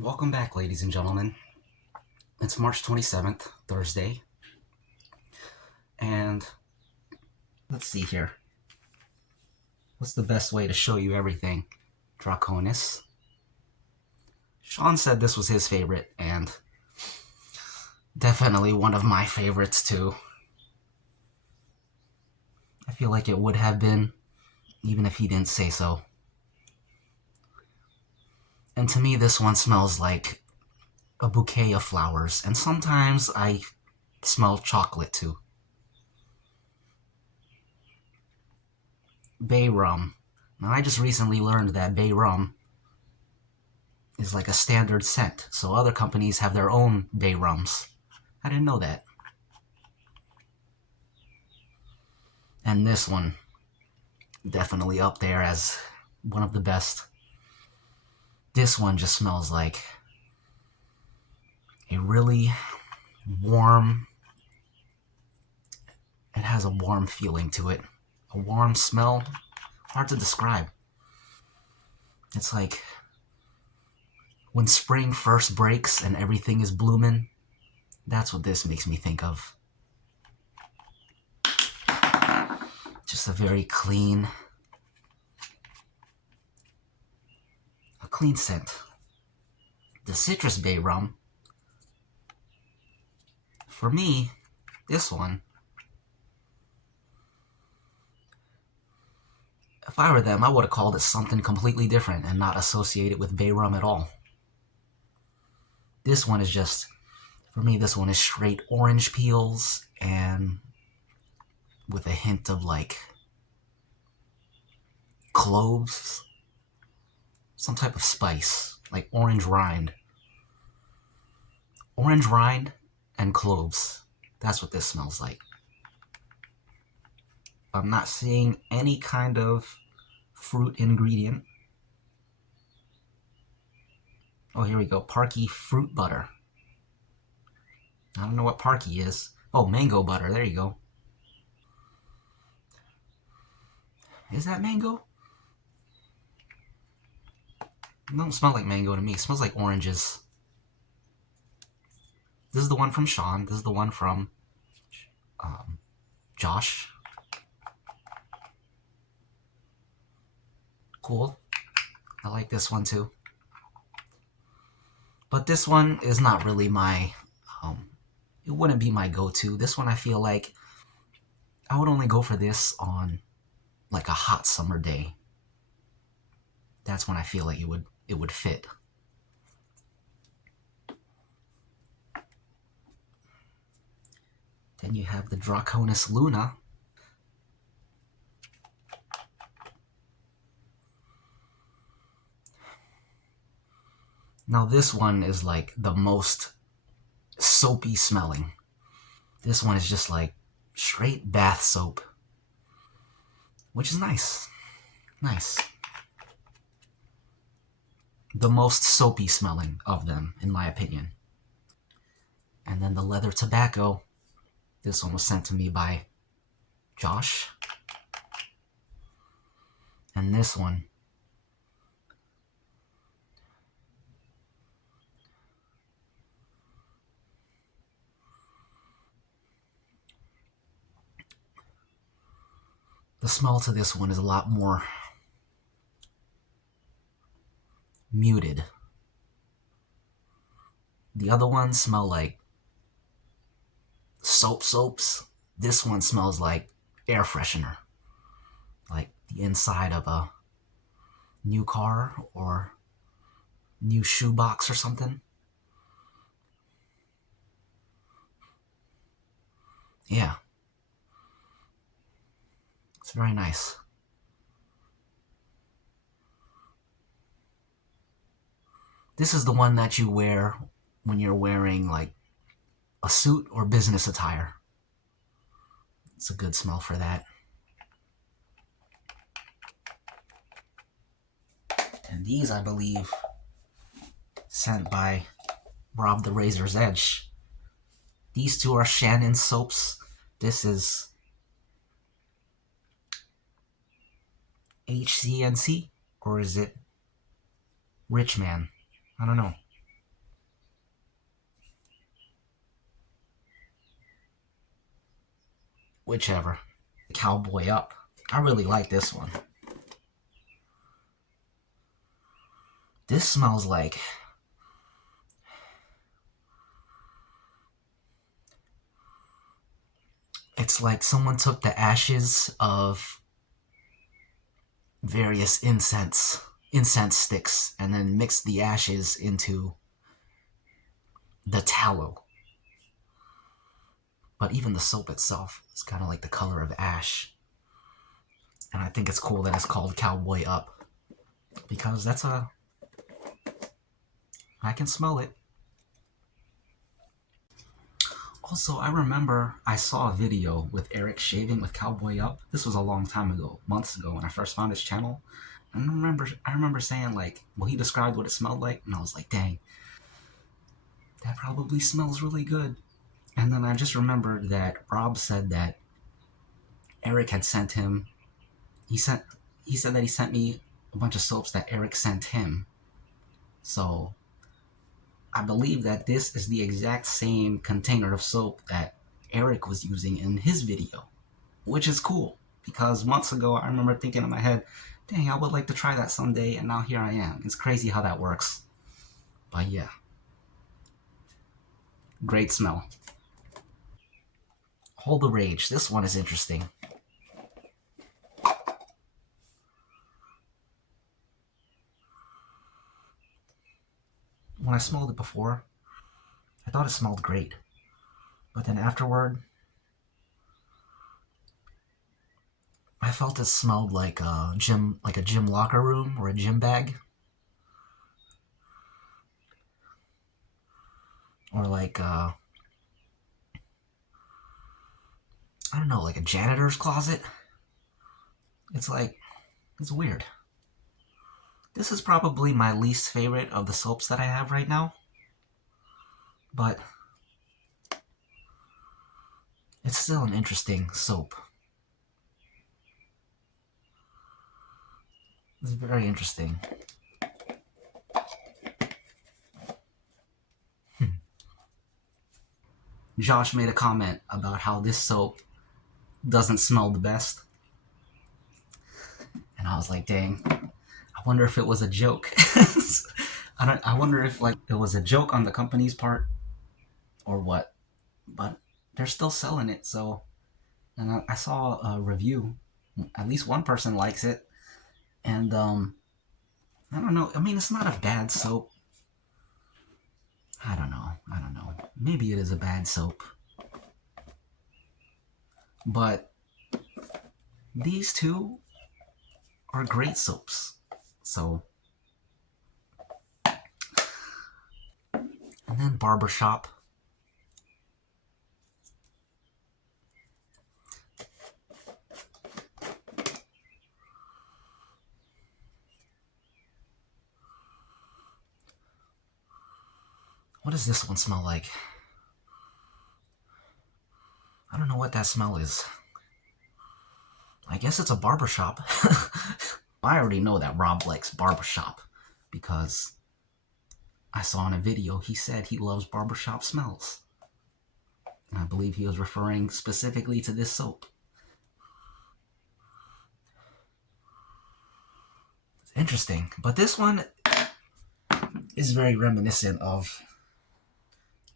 Welcome back, ladies and gentlemen. It's March 27th, Thursday, and let's see here. What's the best way to show you everything? Draconis. Sean said this was his favorite, and definitely one of my favorites too. I feel like it would have been, even if he didn't say so. And to me, this one smells like a bouquet of flowers, and sometimes I smell chocolate too. Bay rum. Now, I just recently learned that bay rum is like a standard scent, so other companies have their own bay rums. I didn't know that. And this one, definitely up there as one of the best. This one just smells like a really warm, it has a warm feeling to it. A warm smell, hard to describe. It's like when spring first breaks and everything is blooming. That's what this makes me think of. Just a very clean scent. The Citrus Bay rum, for me, this one, if I were them, I would have called it something completely different and not associate it with bay rum at all. This one is just, for me, this one is straight orange peels and with a hint of like cloves, some type of spice, like orange rind. Orange rind and cloves. That's what this smells like. I'm not seeing any kind of fruit ingredient. Oh, here we go. Parky fruit butter. I don't know what Parky is. Oh, mango butter. There you go. Is that mango? It don't smell like mango to me. It smells like oranges. This is the one from Sean. This is the one from Josh. Cool. I like this one too. But this one is not really my, it wouldn't be my go-to. This one I feel like I would only go for this on like a hot summer day. That's when I feel like it would fit. Then you have the Draconis Luna. Now this one is like the most soapy smelling. This one is just like straight bath soap, which is nice. Nice. The most soapy smelling of them, in my opinion. And then the leather tobacco. This one was sent to me by Josh. And this one, the smell to this one is a lot more muted. The other ones smell like soaps. This one smells like air freshener. Like the inside of a new car or new shoebox or something. Yeah. It's very nice. This is the one that you wear when you're wearing like a suit or business attire. It's a good smell for that. And these, I believe, sent by Rob the Razor's Edge. These two are Shannon soaps. This is HCNC, or is it Rich Man? I don't know. whichever. Cowboy Up. I really like this one. This smells like... It's like someone took the ashes of various incense sticks and then mixed the ashes into the tallow. But even the soap itself is kind of like the color of ash. And I think it's cool that it's called Cowboy Up, because I can smell it. Also, I remember I saw a video with Eric shaving with Cowboy Up. This was a long time ago, months ago, when I first found his channel. And I remember saying, like, well, he described what it smelled like, and I was like, dang, that probably smells really good. And then I just remembered that Rob said that Eric had sent him, he said that he sent me a bunch of soaps that Eric sent him. So I believe that this is the exact same container of soap that Eric was using in his video, which is cool, because months ago I remember thinking in my head, dang, I would like to try that someday, and now here I am. It's crazy how that works. But yeah, great smell. Hold the Rage. This one is interesting. When I smelled it before, I thought it smelled great. But then afterward, I felt it smelled like a gym locker room or a gym bag. Or like, I don't know, like a janitor's closet. It's weird. This is probably my least favorite of the soaps that I have right now. But it's still an interesting soap. It's very interesting. Josh made a comment about how this soap doesn't smell the best. And I was like, dang, I wonder if it was a joke. I wonder if like it was a joke on the company's part or what. But they're still selling it, so. And I saw a review. At least one person likes it. And I don't know. I mean, it's not a bad soap. I don't know. Maybe it is a bad soap. But these two are great soaps. So. And then Barbershop. What does this one smell like? I don't know what that smell is. I guess it's a barbershop. I already know that Rob likes barbershop because I saw in a video he said he loves barbershop smells. And I believe he was referring specifically to this soap. It's interesting. But this one is very reminiscent of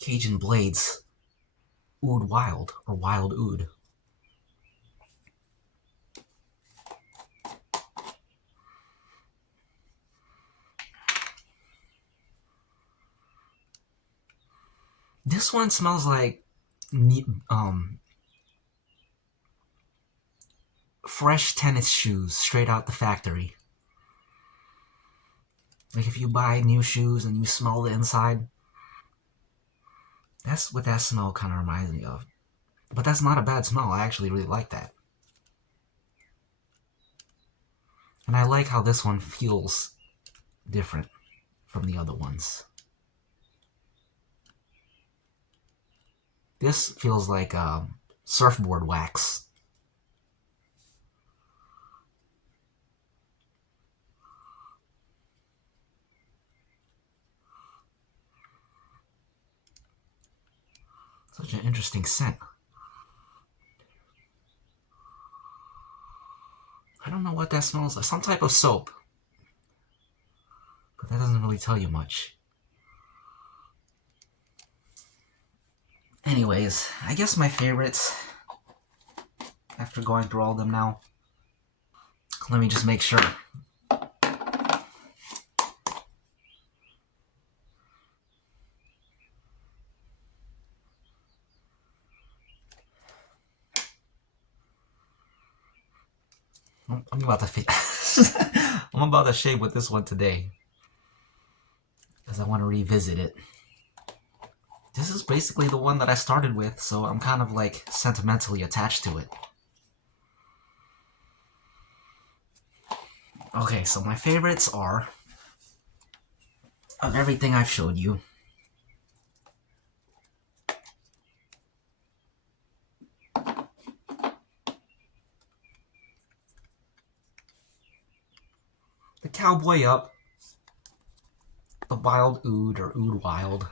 Cajun Blade's Oud Wild, or Wild Oud. This one smells like fresh tennis shoes straight out the factory. Like if you buy new shoes and you smell the inside, that's what that smell kind of reminds me of. But that's not a bad smell. I actually really like that. And I like how this one feels different from the other ones. This feels like surfboard wax. Such an interesting scent. don't know what that smells like. Some type of soap. But that doesn't really tell you much. Anyways, I guess my favorites, after going through all of them now, let me just make sure. I'm about to I'm about to shave with this one today because I want to revisit it. This is basically the one that I started with, so I'm kind of like sentimentally attached to it. Okay, so my favorites are, of everything I've showed you, the Cowboy Up, the Wild Oud or Oud Wild,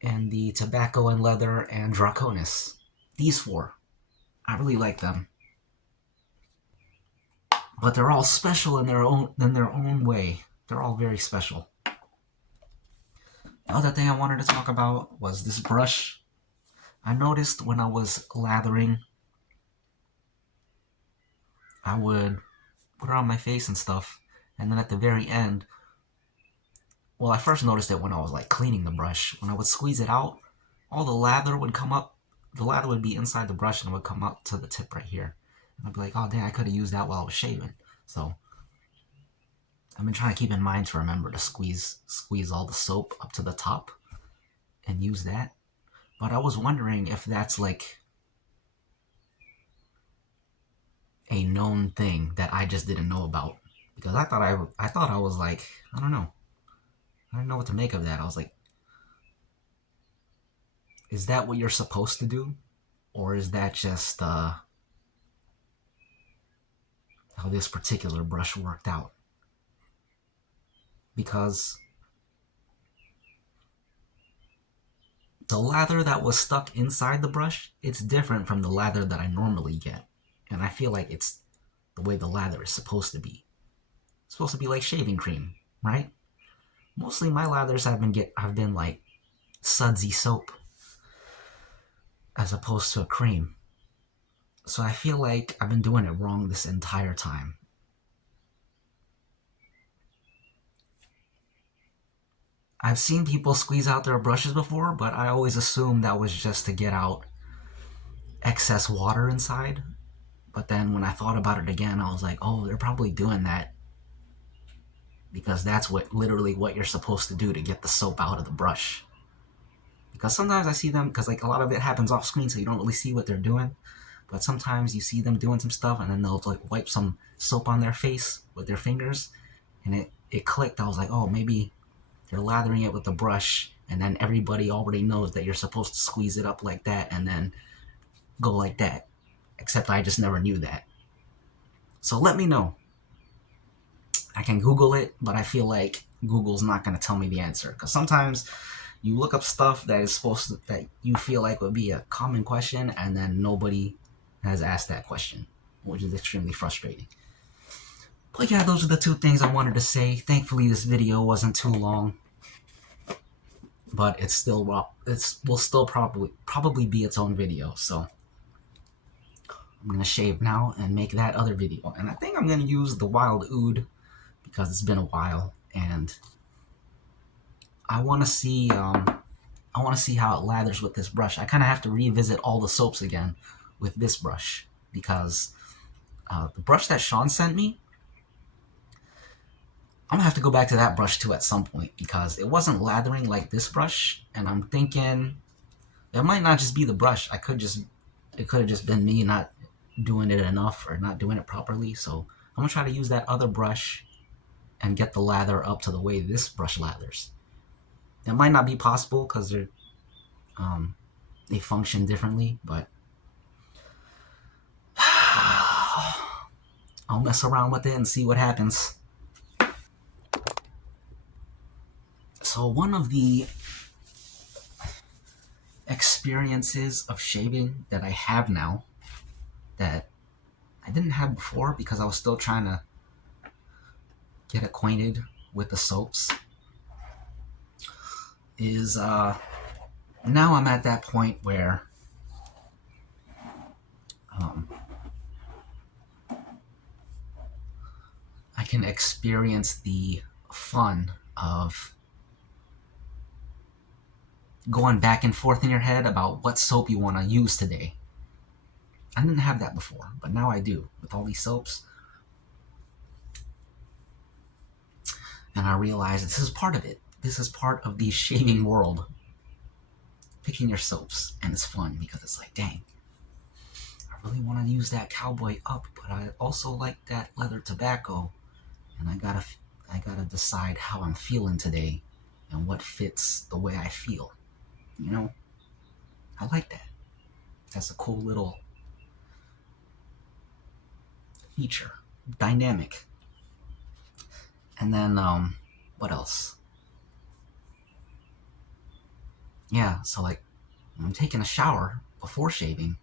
and the Tobacco and Leather and Draconis. These four. I really like them. But they're all special in their own way. They're all very special. The other thing I wanted to talk about was this brush. I noticed when I was lathering, I would put it on my face and stuff, and then at the very end, well, I first noticed it when I was like cleaning the brush. When I would squeeze it out, all the lather would come up. The lather would be inside the brush and it would come up to the tip right here. And I'd be like, oh dang, I could have used that while I was shaving. So I've been trying to keep in mind to remember to squeeze all the soap up to the top and use that. But I was wondering if that's like a known thing that I just didn't know about, because I thought I was like, I don't know. I didn't know what to make of that. I was like, is that what you're supposed to do? Or is that just how this particular brush worked out? Because the lather that was stuck inside the brush, it's different from the lather that I normally get. And I feel like it's the way the lather is supposed to be. It's supposed to be like shaving cream, right? Mostly my lathers have been like sudsy soap as opposed to a cream. So I feel like I've been doing it wrong this entire time. I've seen people squeeze out their brushes before, but I always assumed that was just to get out excess water inside. But then when I thought about it again, I was like, oh, they're probably doing that because that's literally what you're supposed to do to get the soap out of the brush. Because sometimes I see them, because like a lot of it happens off screen, so you don't really see what they're doing. But sometimes you see them doing some stuff, and then they'll like wipe some soap on their face with their fingers, and it clicked. I was like, oh, maybe they're lathering it with the brush, and then everybody already knows that you're supposed to squeeze it up like that, and then go like that. Except I just never knew that. So let me know. I can Google it, but I feel like Google's not going to tell me the answer. Because sometimes you look up stuff that you feel like would be a common question, and then nobody has asked that question, which is extremely frustrating. But yeah, those are the two things I wanted to say. Thankfully, this video wasn't too long, but will still probably be its own video. So I'm gonna shave now and make that other video, and I think I'm gonna use the Wild Oud because it's been a while, and I want to see how it lathers with this brush. I kind of have to revisit all the soaps again with this brush because the brush that Sean sent me, I'm gonna have to go back to that brush too at some point because it wasn't lathering like this brush, and I'm thinking it might not just be the brush. It could have just been me not doing it enough or not doing it properly. So I'm gonna try to use that other brush and get the lather up to the way this brush lathers. That might not be possible because they function differently, but I'll mess around with it and see what happens. So one of the experiences of shaving that I have now that I didn't have before because I was still trying to get acquainted with the soaps is now I'm at that point where um, I can experience the fun of going back and forth in your head about what soap you want to use today. I didn't have that before, but now I do with all these soaps. And I realize this is part of it. This is part of the shaving world. Picking your soaps, and it's fun because it's like, dang, I really want to use that Cowboy Up, but I also like that leather tobacco, and I gotta decide how I'm feeling today and what fits the way I feel. You know, I like that. That's a cool little feature, dynamic. And then what else? Yeah, so like I'm taking a shower before shaving.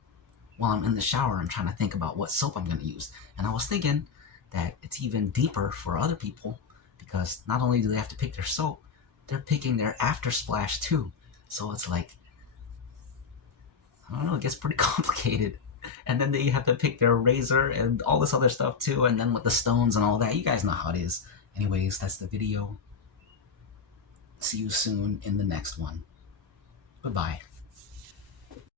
While I'm in the shower, I'm trying to think about what soap I'm going to use. And I was thinking that it's even deeper for other people because not only do they have to pick their soap, they're picking their after splash too. So it's like, I don't know, it gets pretty complicated. And then they have to pick their razor and all this other stuff too. And then with the stones and all that, you guys know how it is. Anyways, that's the video. See you soon in the next one. Bye-bye.